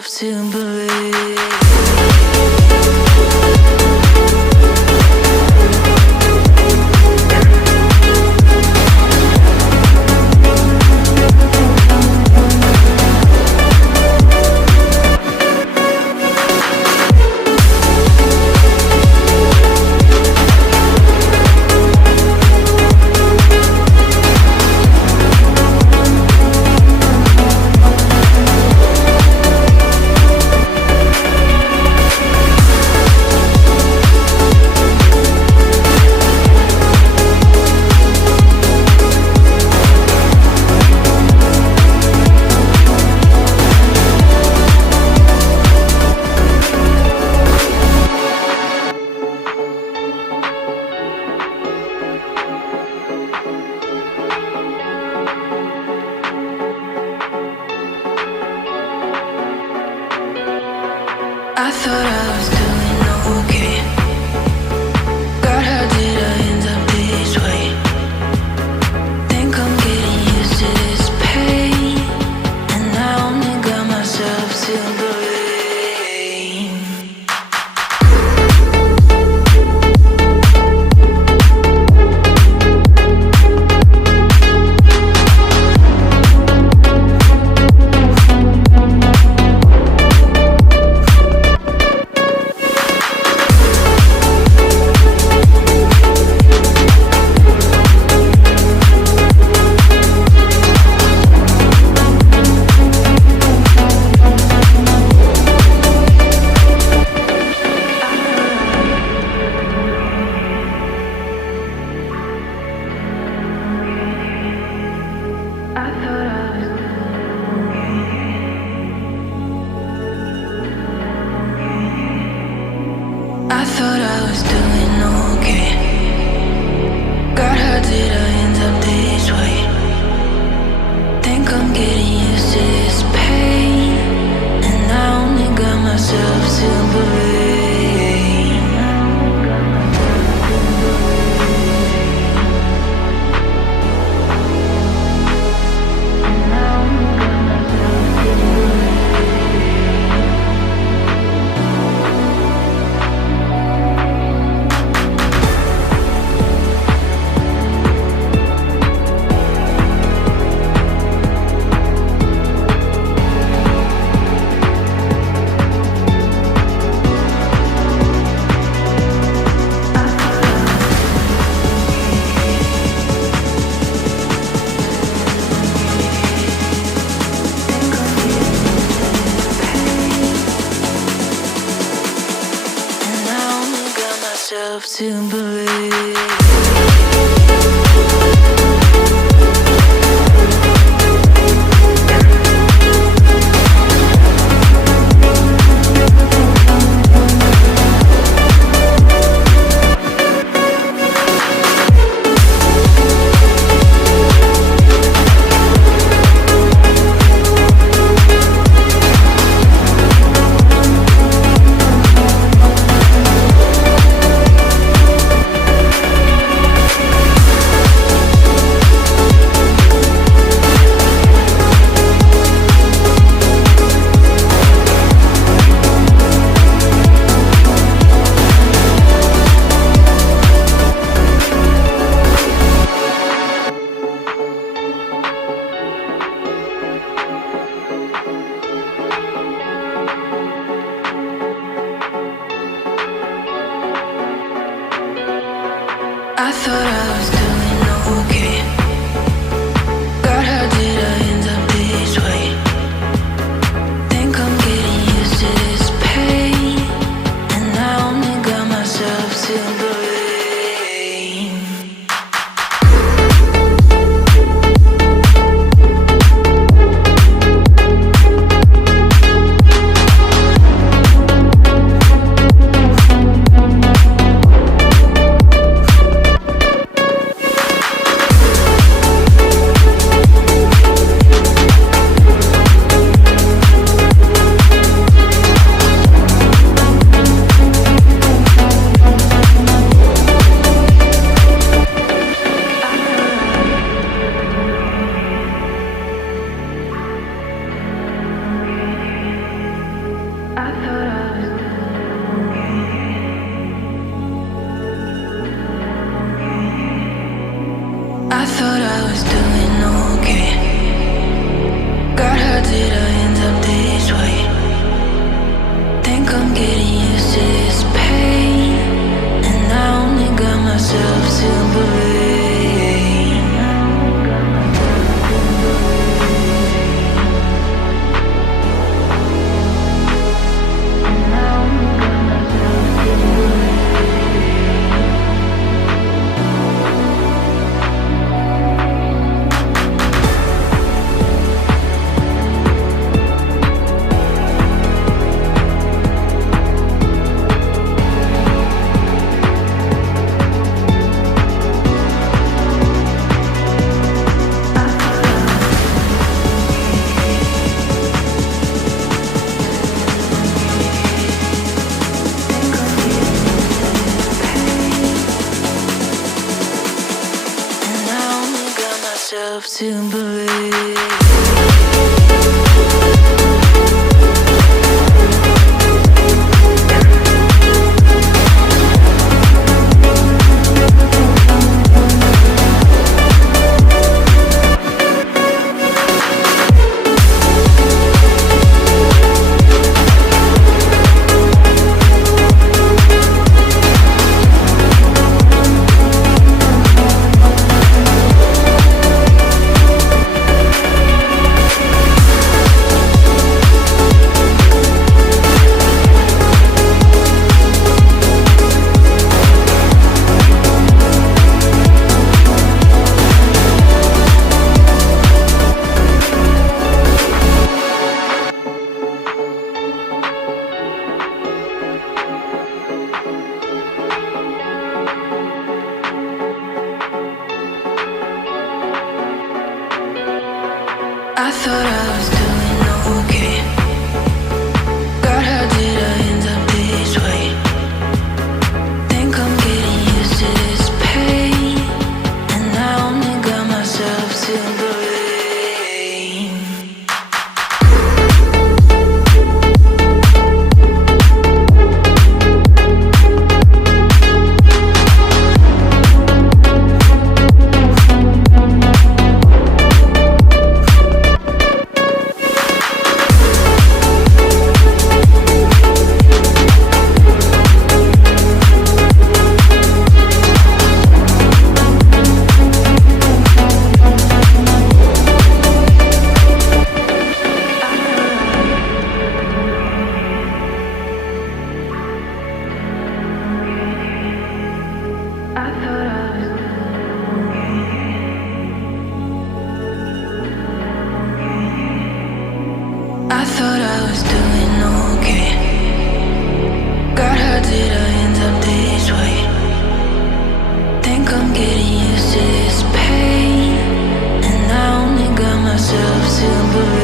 myself to believe. I thought I was doing okay. God, how did I end up this way? Think I'm getting used to this pain, and I only got myself to blame. I thought I was doing okay. God, how did I end up this way? Think I'm getting used to this pain, and I only got myself to blame. To believe. I thought I was doing okay. God, how did I end up this way? Think I'm getting used to this pain, and I only got myself to blame. To believe. I thought I was doing okay. God, how did I end up this way? Think I'm getting used to this pain, and I only got myself to blame. I thought I was doing okay. God, how did I end up this way? Think I'm getting used to this pain, and I only got myself to blame.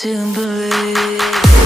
To believe.